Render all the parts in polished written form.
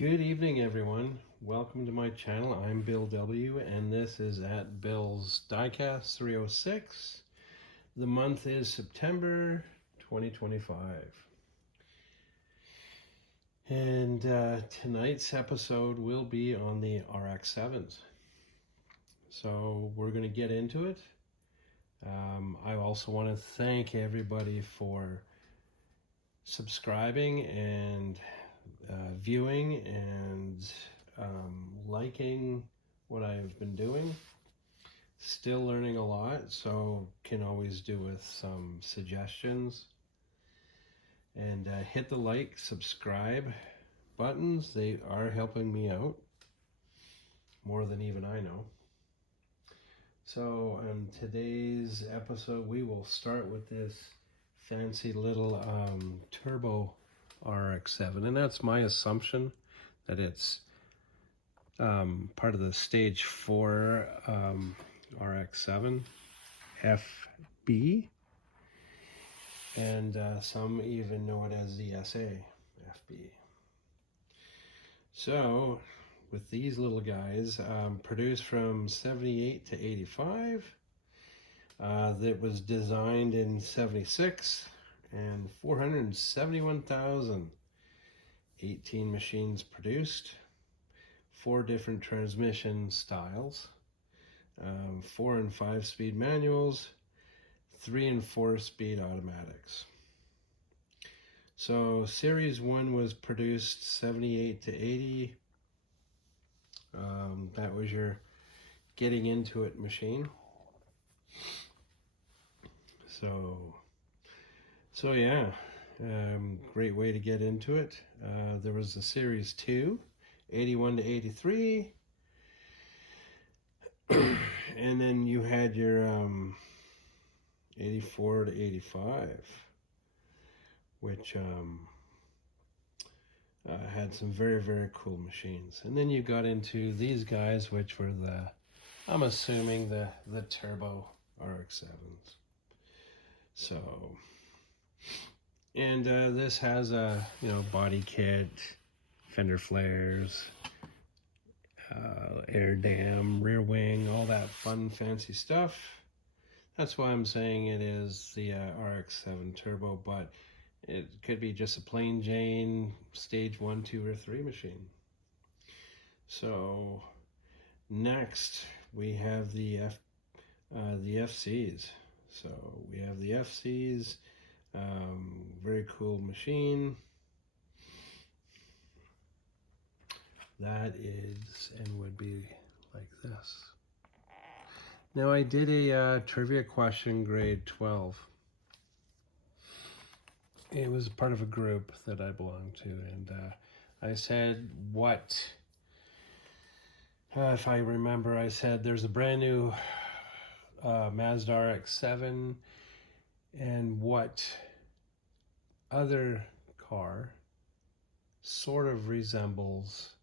Good evening, everyone. Welcome to my channel. I'm Bill W, and this is at Bill's Diecast 306. The month is September 2025. And tonight's episode will be on the RX7s. So we're going to get into it. I also want to thank everybody for subscribing and viewing and liking what I've been doing. Still learning a lot, so can always do with some suggestions. And hit the like, subscribe buttons. They are helping me out more than even I know. So on today's episode, we will start with this fancy little turbo RX7, and that's my assumption that it's part of the stage 4 RX7 FB, and some even know it as the SA FB. So with these little guys, produced from 78 to 85, that was designed in 76, and 471,000, 18 machines produced, 4 different transmission styles, 4 and 5 speed manuals, 3 and 4 speed automatics. So series 1 was produced 78 to 80. That was your getting into it machine. So yeah, great way to get into it. There was a series 2, 81 to 83, and then you had your 84 to 85, which had some very, very cool machines. And then you got into these guys, which were I'm assuming the turbo RX7s. So, and this has a body kit, fender flares, air dam, rear wing, all that fun fancy stuff. That's why I'm saying it is the RX7 turbo, but it could be just a plain Jane stage 1, 2, or 3 machine. So next we have the FCs. So we have the FCs, very cool machine. That is and would be like this. Now I did a trivia question, grade 12. It was part of a group that I belonged to, and I said what, if I remember, I said there's a brand new Mazda RX7, and what other car sort of resembles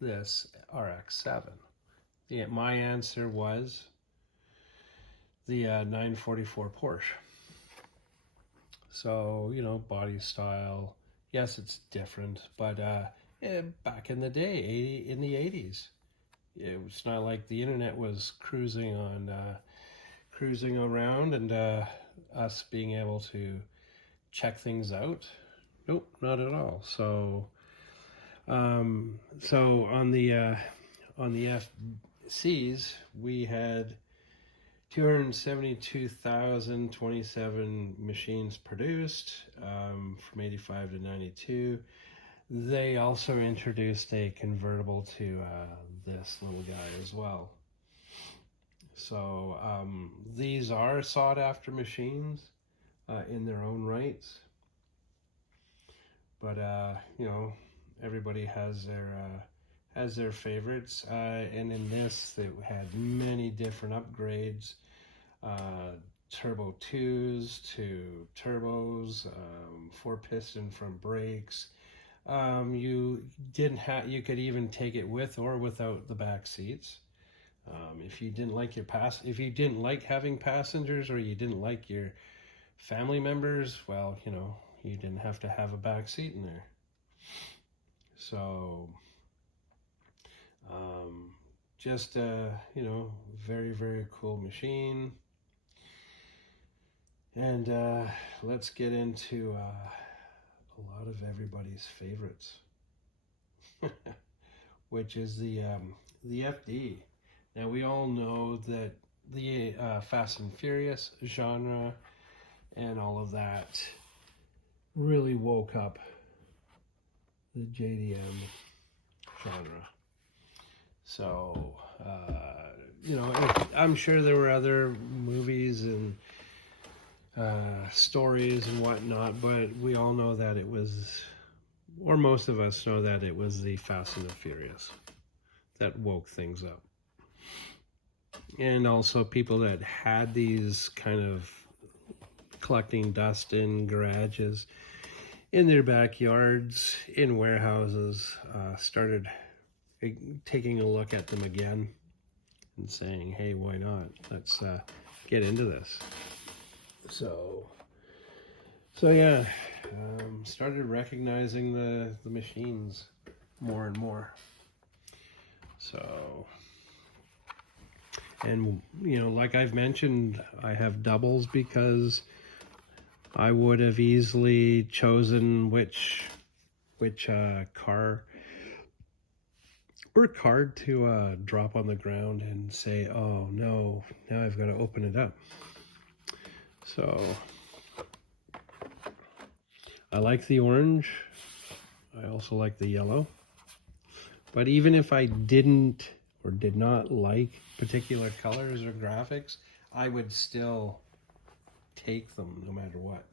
this RX7? My answer was the 944 Porsche. So, body style, yes, it's different, but back in the day, in the 80s, it's not like the internet was cruising around and us being able to check things out. Nope, not at all. So so on the FCs, we had 272,027 machines produced from 85 to 92. They also introduced a convertible to this little guy as well. So these are sought after machines in their own rights. But everybody has their favorites, and in this they had many different upgrades, turbo 2s to turbos, 4-piston front brakes. You could even take it with or without the back seats. If you didn't like if you didn't like having passengers, or you didn't like your family members, well, you didn't have to have a back seat in there. So just you know, very, very cool machine. And let's get into a lot of everybody's favorites, which is the FD. Now we all know that the Fast and Furious genre and all of that really woke up the JDM genre. So, you know, I'm sure there were other movies and stories and whatnot, but we all know that it was, or most of us know that it was the Fast and the Furious that woke things up. And also people that had these kind of collecting dust in garages, in their backyards, in warehouses, started taking a look at them again and saying, hey, why not? Let's get into this. So yeah, started recognizing the machines more and more. So, and you know, like I've mentioned, I have doubles because I would have easily chosen which car or card to drop on the ground and say, oh no, now I've got to open it up. So I like the orange. I also like the yellow. But even if I didn't or did not like particular colors or graphics, I would still take them no matter what.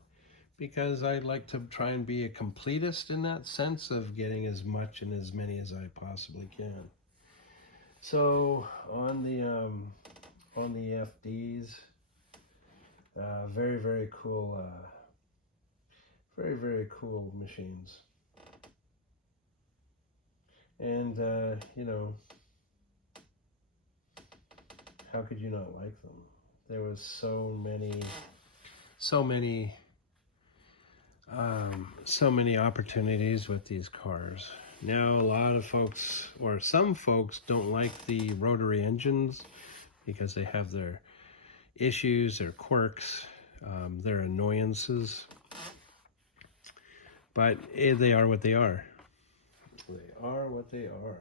Because I like to try and be a completist in that sense of getting as much and as many as I possibly can. So on the FDs, very, very cool, very, very cool machines. And you know, how could you not like them? There was so many opportunities with these cars. Now a lot of folks, or some folks, don't like the rotary engines because they have their issues, their quirks, their annoyances. But they are what they are. They are what they are.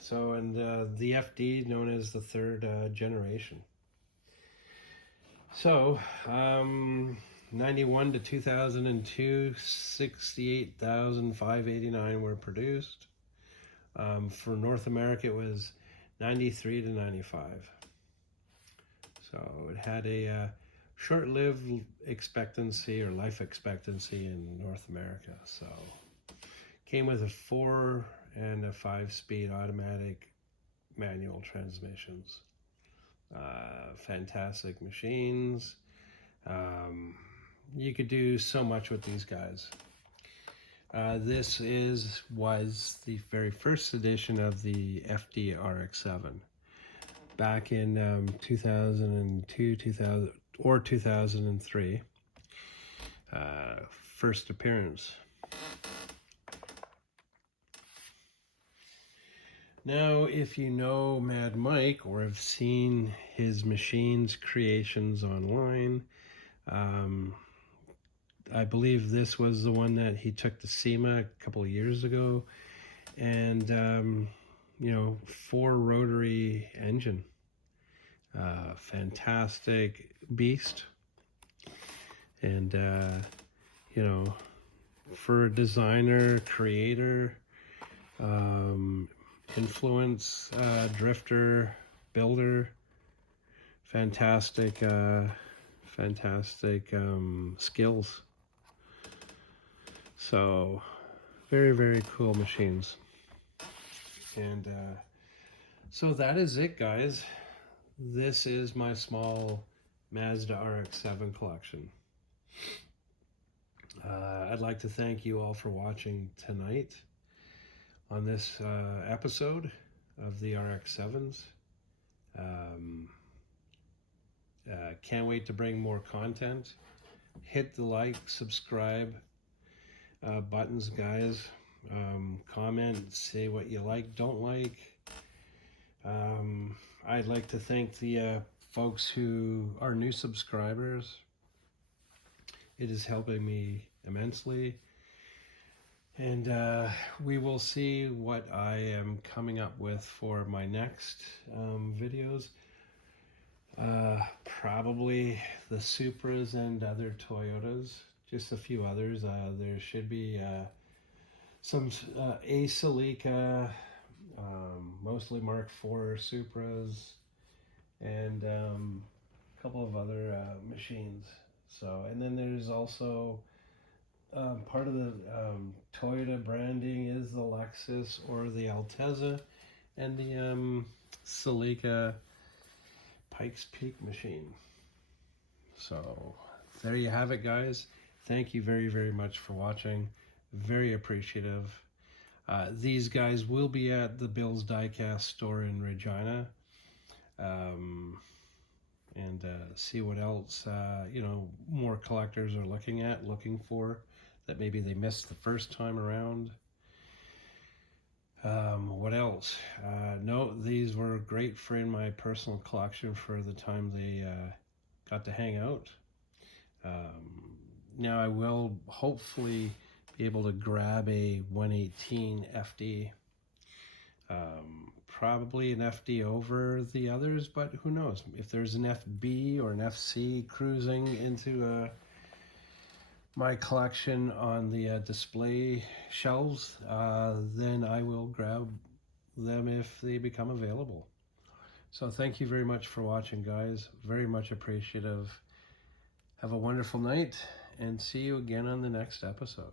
So, and the FD, known as the third generation. So, 91 to 2002, 68,589 were produced. For North America, it was 93 to 95. So it had a short-lived expectancy or life expectancy in North America. So came with a 4 and a 5-speed automatic manual transmissions. Fantastic machines. You could do so much with these guys. This was the very first edition of the FD RX7 back in 2002, 2003. First appearance. Now, if you know Mad Mike or have seen his machines creations online, I believe this was the one that he took to SEMA a couple of years ago, and you know, 4 rotary engine, fantastic beast, and you know, for a designer, creator, influence, drifter, builder, fantastic skills. So very, very cool machines. And so that is it, guys. This is my small Mazda RX-7 collection. I'd like to thank you all for watching tonight on this episode of the RX-7s. Can't wait to bring more content. Hit the like, subscribe buttons, guys. Comment, say what you like, don't like. I'd like to thank the folks who are new subscribers. It is helping me immensely. And we will see what I am coming up with for my next videos. Probably the Supras and other Toyotas, just a few others. There should be some a Celica, mostly Mark IV Supras, and a couple of other machines. So, and then there's also part of the Toyota branding is the Lexus or the Altezza, and the Celica Pikes Peak machine. So there you have it, guys. Thank you very, very much for watching. Very appreciative. These guys will be at the Bill's Diecast store in Regina. And see what else more collectors are looking for that maybe they missed the first time around. What else? No, these were great for in my personal collection for the time they got to hang out. Now I will hopefully be able to grab a 118 FD. Probably an FD over the others, but who knows? If there's an FB or an FC cruising into my collection on the display shelves, then I will grab them if they become available. So thank you very much for watching, guys. Very much appreciative. Have a wonderful night, and see you again on the next episode.